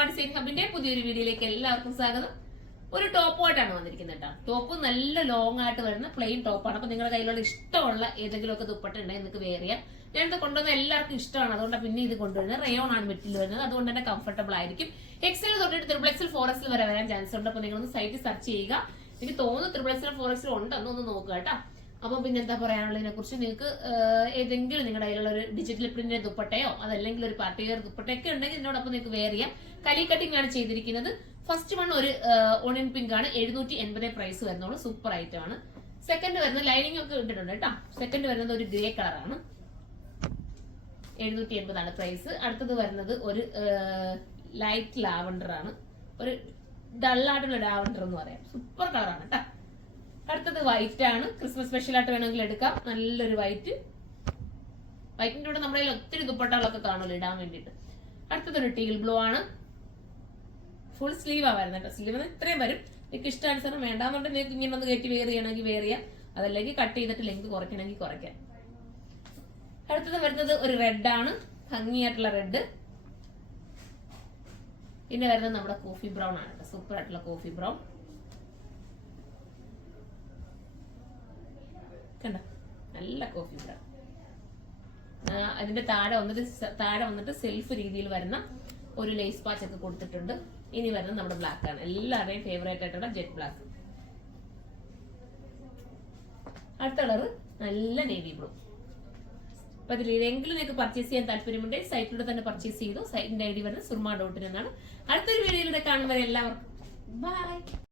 Soorma design ഹബിന്റെ പുതിയൊരു വീഡിയോയിലേക്ക് എല്ലാവർക്കും സ്വാഗതം. ഒരു ടോപ്പുമായിട്ടാണ് വന്നിരിക്കുന്നത് കേട്ടോ. ടോപ്പ് നല്ല ലോങ് ആയിട്ട് വരുന്ന പ്ലെയിൻ ടോപ്പാണ്. അപ്പൊ നിങ്ങളുടെ കയ്യിലുള്ള ഇഷ്ടമുള്ള ഏതെങ്കിലുമൊക്കെ ദുപ്പട്ട ഉണ്ടെങ്കിൽ നിങ്ങൾക്ക് വെയർ ചെയ്യാം. ഞാനിത് കൊണ്ടുവന്ന എല്ലാവർക്കും ഇഷ്ടമാണ്, അതുകൊണ്ടാണ് പിന്നെ ഇത് കൊണ്ടുവരുന്നത്. റയോൺ ആണ് മെറ്റീരിയൽ വരുന്നത്, അതുകൊണ്ട് തന്നെ കംഫർട്ടബിൾ ആയിരിക്കും. എക്സൽ തൊട്ടിട്ട് XXL 4XL വരെ വരാൻ ചാൻസ് ഉണ്ട്. അപ്പൊ നിങ്ങളൊന്ന് സൈറ്റിൽ സെർച്ച് ചെയ്യുക. എനിക്ക് തോന്നുന്നു XXL 4XL ഉണ്ടെന്നൊന്ന് നോക്കുക കേട്ടോ. അപ്പൊ പിന്നെ എന്താ പറയാനുള്ളതിനെ കുറിച്ച് നിങ്ങൾക്ക് ഏതെങ്കിലും നിങ്ങളുടെ കയ്യിലുള്ള ഒരു ഡിജിറ്റൽ പ്രിന്റ് ദുപ്പട്ടയോ അതല്ലെങ്കിൽ ഒരു പാർട്ടി വെയർ ദുപ്പട്ടയൊക്കെ ഉണ്ടെങ്കിൽ ഇതിനോടൊപ്പം നിങ്ങൾക്ക് വെയർ ചെയ്യാം. കലി കട്ടിംഗ് ആണ് ചെയ്തിരിക്കുന്നത്. ഫസ്റ്റ് വൺ ഒരു ഓണിയൻ പിങ്ക് ആണ്, 780 പ്രൈസ് വരുന്നുള്ളൂ. സൂപ്പർ ഐറ്റം ആണ്. സെക്കൻഡ് വരുന്നത് ലൈനിങ് ഒക്കെ ഇട്ടിട്ടുണ്ട് കേട്ടോ. സെക്കൻഡ് വരുന്നത് ഒരു ഗ്രേ കളറാണ്, 780 ആണ് പ്രൈസ്. അടുത്തത് വരുന്നത് ഒരു ലൈറ്റ് ലാവണ്ടർ ആണ്, ഒരു ഡള്ളായിട്ടുള്ള ലാവണ്ടർ എന്ന് പറയാം. സൂപ്പർ കളറാണ് കേട്ടോ. അടുത്തത് വൈറ്റ് ആണ്, ക്രിസ്മസ് സ്പെഷ്യൽ ആയിട്ട് വേണമെങ്കിൽ എടുക്കാം. നല്ലൊരു വൈറ്റ്. വൈറ്റിന്റെ കൂടെ നമ്മുടെ കയ്യിൽ ഒത്തിരി ദുപ്പട്ടകളൊക്കെ കാണുമല്ലോ ഇടാൻ വേണ്ടിയിട്ട്. അടുത്തത് ഒരു ടീൽ ബ്ലൂ ആണ്, ഫുൾ സ്ലീവാ വരുന്നത് കേട്ടോ. സ്ലീവ് ഇത്രയും വരും. നിങ്ങൾക്ക് ഇഷ്ടാനുസരണം വേണ്ടാന്നുണ്ടെങ്കിൽ നിങ്ങൾക്ക് ഇങ്ങനെ ഒന്ന് കയറ്റി വെയർ ചെയ്യണമെങ്കിൽ വെയർ ചെയ്യാം, അതല്ലെങ്കിൽ കട്ട് ചെയ്തിട്ട് ലെങ്ത് കുറയ്ക്കണമെങ്കിൽ കുറയ്ക്കാം. അടുത്തത് വരുന്നത് ഒരു റെഡ് ആണ്, ഭംഗിയായിട്ടുള്ള റെഡ്. പിന്നെ വരുന്നത് നമ്മുടെ കോഫി ബ്രൗൺ ആണ് കേട്ടോ. സൂപ്പർ ആയിട്ടുള്ള കോഫി ബ്രൗൺ കണ്ട, നല്ല കോഫി ബ്രൗൺ. അതിന്റെ താഴെ വന്നിട്ട് സെൽഫ് രീതിയിൽ വരുന്ന ഒരു ലേസ് പാച്ച് ഒക്കെ കൊടുത്തിട്ടുണ്ട്. ഇനി വരുന്നത് നമ്മുടെ ബ്ലാക്ക് ആണ്, എല്ലാവരുടെയും ഫേവറേറ്റ് ആയിട്ടുള്ള ജെറ്റ് ബ്ലാക്ക്. അടുത്ത കളർ നല്ല നേവി ബ്ലൂ. അപ്പൊ അതിൽ ഏതെങ്കിലും നിങ്ങൾക്ക് പർച്ചേസ് ചെയ്യാൻ താല്പര്യമുണ്ടെങ്കിൽ സൈറ്റിലൂടെ തന്നെ പർച്ചേസ് ചെയ്തു. സൈറ്റിന്റെ ID വരുന്നത് surma.in എന്നാണ്. അടുത്തൊരു വീഡിയോയിലൂടെ കാണുമ്പോൾ എല്ലാവർക്കും ബൈ.